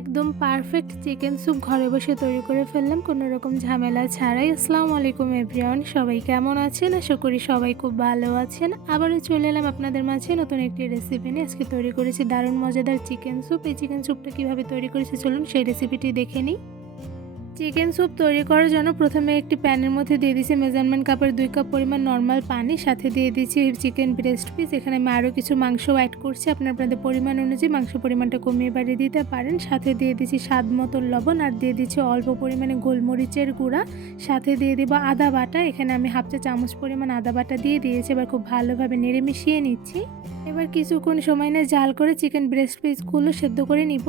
একদম perfect chicken soup ঘরে বসে তৈরি করে ফেললাম কোনো রকম ঝামেলা ছাড়াই। আসসালামু আলাইকুম এভরিওয়ান, সবাই কেমন আছেন? আশা করি সবাই খুব ভালো আছেন। আবারও চলে এলাম আপনাদের মাঝে নতুন একটি রেসিপি নিয়ে। আজকে তৈরি করেছি দারুণ মজাদার চিকেন স্যুপ। এই চিকেন স্যুপটা কীভাবে তৈরি করেছি চলুন সেই রেসিপিটি দেখে নিই। চিকেন স্যুপ তৈরি করার জন্য প্রথমে একটি প্যানের মধ্যে দিয়ে দিয়েছি মেজারমেন্ট কাপের 2 কাপ পরিমাণ নর্মাল পানি, সাথে দিয়ে দিয়েছি চিকেন ব্রেস্ট পিস। এখানে আমি আরও কিছু মাংস অ্যাড করছি, আপনাদের পরিমাণ অনুযায়ী মাংস পরিমাণটা কমিয়ে বাড়িয়ে দিতে পারেন। সাথে দিয়ে দিচ্ছি স্বাদ মতো লবণ, আর দিয়ে দিচ্ছি অল্প পরিমাণে গোলমরিচের গুঁড়া, সাথে দিয়ে দেবো আদা বাটা। এখানে আমি হাফ চা চামচ পরিমাণ আদা বাটা দিয়ে দিয়েছি। এবার খুব ভালোভাবে নেড়ে মিশিয়ে নিচ্ছি। এবার কিছুক্ষণ সময় নিয়ে জাল করে চিকেন ব্রেস্ট পিসগুলো সেদ্ধ করে নিব।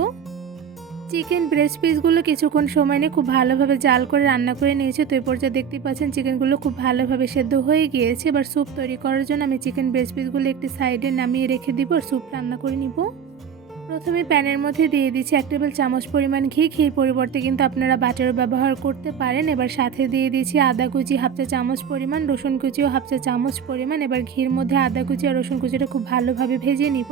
চিকেন ব্রেস্ট পিসগুলো কিছুক্ষণ সময় নিয়ে খুব ভালোভাবে জাল করে রান্না করে নিয়েছি। তো এই পর্যায়ে দেখতেই পাচ্ছেন চিকেনগুলো খুব ভালোভাবে সেদ্ধ হয়ে গিয়েছে। এবার স্যুপ তৈরি করার জন্য আমি চিকেন ব্রেস্ট পিসগুলো একটি সাইডে নামিয়ে রেখে দিব আর স্যুপ রান্না করে নিব। প্রথমে প্যানের মধ্যে দিয়ে দিচ্ছি 1 টেবিল চামচ পরিমাণ ঘি। ঘির পরিবর্তে কিন্তু আপনারা বাটারও ব্যবহার করতে পারেন। এবার সাথে দিয়ে দিচ্ছি আদা কুচি হাফ চা চামচ পরিমাণ, রসুন কুচিও হাফ চা চামচ পরিমাণ। এবার ঘির মধ্যে আদা কুচি আর রসুন কুচিটা খুব ভালোভাবে ভেজে নিব।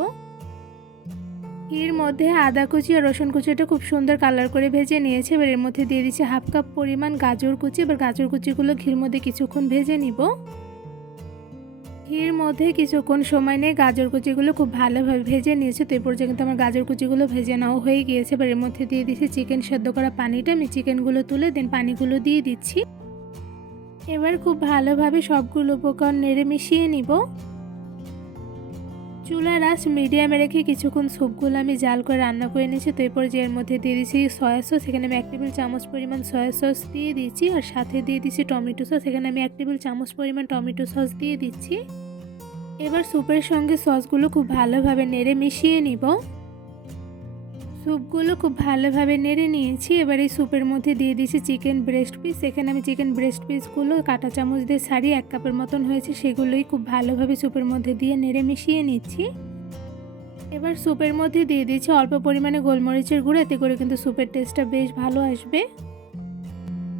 এর মধ্যে আদা কুচি আর রসুন কুচিটা খুব সুন্দর কালার করে ভেজে নিয়েছে। এবার এর মধ্যে দিয়ে দিচ্ছি হাফ কাপ পরিমাণ গাজর কুচি। এবার গাজর কুচিগুলো ঘির মধ্যে কিছুক্ষণ ভেজে নিব। ঘির মধ্যে কিছুক্ষণ সময় নিয়ে গাজর কুচিগুলো খুব ভালোভাবে ভেজে নিয়েছে। তো এই পর্যায়ে কিন্তু আমার গাজর কুচিগুলো ভেজে নেওয়া হয়ে গিয়েছে। এবার এর মধ্যে দিয়ে দিচ্ছি চিকেন সেদ্ধ করা পানিটা। আমি চিকেনগুলো তুলে দেন পানিগুলো দিয়ে দিচ্ছি। এবার খুব ভালোভাবে সবগুলো উপকরণ নেড়ে মিশিয়ে নিব। চুলার আঁচ মিডিয়ামে রেখে কিছুক্ষণ স্যুপগুলো আমি জাল করে রান্না করে নিয়েছি। তো এরপর যে এর মধ্যে দিয়ে দিচ্ছি সয়া সস। এখানে আমি 1 টেবিল চামচ পরিমাণ সয়া সস দিয়ে দিচ্ছি, আর সাথে দিয়ে দিচ্ছি টমেটো সস। এখানে আমি 1 টেবিল চামচ পরিমাণ টমেটো সস দিয়ে দিচ্ছি। এবার স্যুপের সঙ্গে সসগুলো খুব ভালোভাবে নেড়ে মিশিয়ে নিব। স্যুপগুলো খুব ভালোভাবে নেড়ে নিয়েছি। এবার এই স্যুপের মধ্যে দিয়ে দিয়েছি চিকেন ব্রেস্ট পিস। এখানে আমি চিকেন ব্রেস্ট পিসগুলো কাঁটা চামচ দিয়ে ছাড়িয়ে 1 কাপের মতন হয়েছে, সেগুলোই খুব ভালোভাবে স্যুপের মধ্যে দিয়ে নেড়ে মিশিয়ে নিচ্ছি। এবার স্যুপের মধ্যে দিয়ে দিচ্ছি অল্প পরিমাণে গোলমরিচের গুঁড়ো, এতে করে কিন্তু স্যুপের টেস্টটা বেশ ভালো আসবে।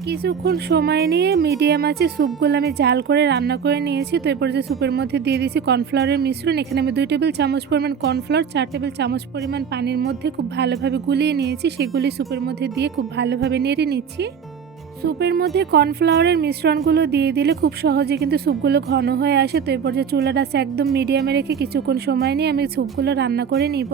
কিছুক্ষণ সময় নিয়ে মিডিয়াম আঁচে স্যুপগুলো আমি জাল করে রান্না করে নিয়েছি। তো এরপর যে স্যুপের মধ্যে দিয়ে দিয়েছি কর্নফ্লাওয়ারের মিশ্রণ। এখানে আমি 2 টেবিল চামচ পরিমাণ কর্নফ্লাওয়ার 4 টেবিল চামচ পরিমাণ পানির মধ্যে খুব ভালোভাবে গুলিয়ে নিয়েছি, সেগুলি স্যুপের মধ্যে দিয়ে খুব ভালোভাবে নেড়ে নিচ্ছি। স্যুপের মধ্যে কর্নফ্লাওয়ারের মিশ্রণগুলো দিয়ে দিলে খুব সহজে কিন্তু স্যুপগুলো ঘন হয়ে আসে। তো এরপর যে চুলার আঁচ একদম মিডিয়ামে রেখে কিছুক্ষণ সময় নিয়ে আমি স্যুপগুলো রান্না করে নিব।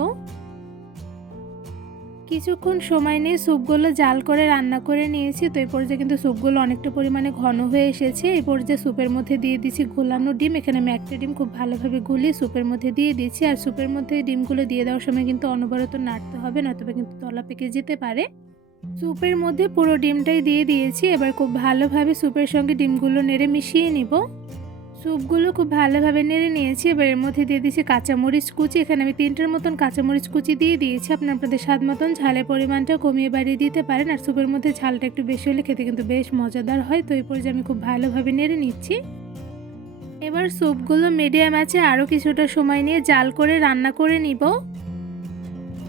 কিছুক্ষণ সময় নিয়ে স্যুপগুলো জাল করে রান্না করে নিয়েছি। তো এই পর্যায়ে কিন্তু স্যুপগুলো অনেকটা পরিমাণে ঘন হয়ে এসেছে। এই পর্যায়ে স্যুপের মধ্যে দিয়ে দিচ্ছি গোলানো ডিম। এখানে আমি 1টা ডিম খুব ভালোভাবে গুলিয়ে স্যুপের মধ্যে দিয়ে দিচ্ছি। আর স্যুপের মধ্যে ডিমগুলো দিয়ে দেওয়ার সময় কিন্তু অনবরত নাড়তে হবে, নয়তো কিন্তু তলা পেকে যেতে পারে। স্যুপের মধ্যে পুরো ডিমটাই দিয়ে দিয়েছি। এবার খুব ভালোভাবে স্যুপের সঙ্গে ডিমগুলো নেড়ে মিশিয়ে নিব। স্যুপগুলো খুব ভালোভাবে নেড়ে নিয়েছি। এবার এর মধ্যে দিয়ে দিয়েছি কাঁচামরিচ কুচি। এখানে আমি 3টার মতন কাঁচামরিচ কুচি দিয়ে দিয়েছি। আপনাদের স্বাদ মতন ঝালের পরিমাণটা কমিয়ে বাড়িয়ে দিতে পারেন। আর স্যুপের মধ্যে ঝালটা একটু বেশি হলে খেতে কিন্তু বেশ মজাদার হয়। তো এই পর্যায়ে আমি খুব ভালোভাবে নেড়ে নিচ্ছি। এবার স্যুপগুলো মিডিয়াম আঁচে আরও কিছুটা সময় নিয়ে জাল করে রান্না করে নিব।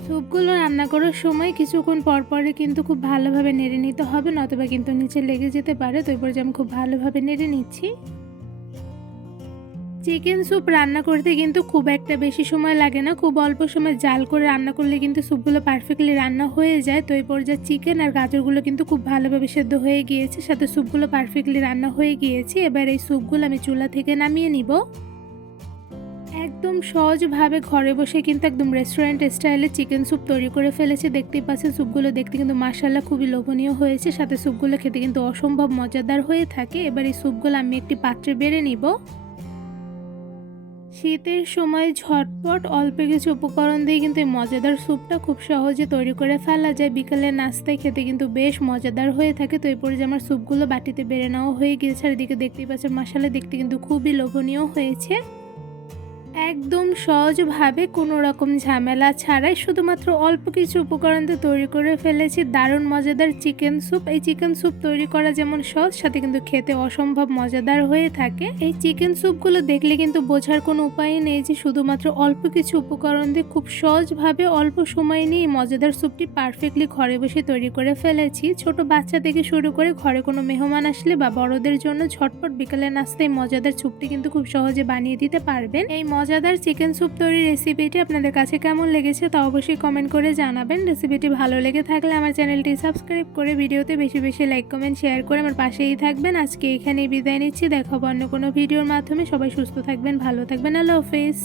স্যুপগুলো রান্না করার সময় কিছুক্ষণ পরপরই কিন্তু খুব ভালোভাবে নেড়ে নিতে হবে, নতুবা কিন্তু নিচে লেগে যেতে পারে। তো এই পর্যায়ে আমি খুব ভালোভাবে নেড়ে নিচ্ছি। চিকেন স্যুপ রান্না করতে কিন্তু খুব একটা বেশি সময় লাগে না, খুব অল্প সময় জাল করে রান্না করলে কিন্তু স্যুপগুলো পারফেক্টলি রান্না হয়ে যায়। তো এই পর্যায়ে চিকেন আর গাজরগুলো কিন্তু খুব ভালোভাবে সেদ্ধ হয়ে গিয়েছে, সাথে স্যুপগুলো পারফেক্টলি রান্না হয়ে গিয়েছে। এবার এই স্যুপগুলো আমি চুলা থেকে নামিয়ে নিব। একদম সহজভাবে ঘরে বসে কিন্তু একদম রেস্টুরেন্ট স্টাইলে চিকেন স্যুপ তৈরি করে ফেলেছে। দেখতেই পাচ্ছেন স্যুপগুলো দেখতে কিন্তু মাশাআল্লাহ খুবই লোভনীয় হয়েছে, সাথে স্যুপগুলো খেতে কিন্তু অসম্ভব মজাদার হয়ে থাকে। এবার এই স্যুপগুলো আমি একটি পাত্রে বেড়ে নিব। শীতের সময় ঝটপট অল্প কিছু উপকরণ দিয়ে কিন্তু এই মজাদার স্যুপটা খুব সহজে তৈরি করে ফেলা যায়। বিকালের নাস্তায় খেতে কিন্তু বেশ মজাদার হয়ে থাকে। তো এরপরে যে আমার স্যুপগুলো বাটিতে বেড়ে নেওয়া হয়ে গিয়েছে, আর এদিকে দেখতেই পাচ্ছেন মশলা দেখতে কিন্তু খুবই লোভনীয় হয়েছে। একদম সহজভাবে কোনো রকম ঝামেলা ছাড়াই শুধুমাত্র অল্প কিছু উপকরণ দিয়ে তৈরি করে ফেলেছি দারুণ মজাদার চিকেন স্যুপ। এই চিকেন স্যুপ তৈরি করা যেমন সহজ, সাথে কিন্তু খেতে অসম্ভব মজাদার হয়ে থাকে। এই চিকেন স্যুপগুলো দেখলে কিন্তু বোঝার কোনো উপায় নেই যে শুধুমাত্র অল্প কিছু উপকরণ দিয়ে খুব সহজভাবে অল্প সময় নিয়ে মজাদার স্যুপটি পারফেক্টলি ঘরে বসে তৈরি করে ফেলেছি। ছোট বাচ্চা থেকে শুরু করে ঘরে কোনো মেহমান আসলে বা বড়দের জন্য ঝটপট বিকালের নাস্তায় মজাদার স্যুপটি কিন্তু খুব সহজে বানিয়ে দিতে পারবেন। এই মজাদার চিকেন স্যুপ তৈরির রেসিপিটি আপনাদের কাছে কেমন লেগেছে তা অবশ্যই কমেন্ট করে জানাবেন। রেসিপিটি ভালো লেগে থাকলে আমার চ্যানেলটি সাবস্ক্রাইব করে ভিডিওতে বেশি বেশি লাইক কমেন্ট শেয়ার করে আমার পাশেই থাকবেন। আজকে এখানেই বিদায় নিচ্ছি, দেখা হবে অন্য কোনো ভিডিওর মাধ্যমে। সবাই সুস্থ থাকবেন, ভালো থাকবেন, আল্লাহ হাফেজ।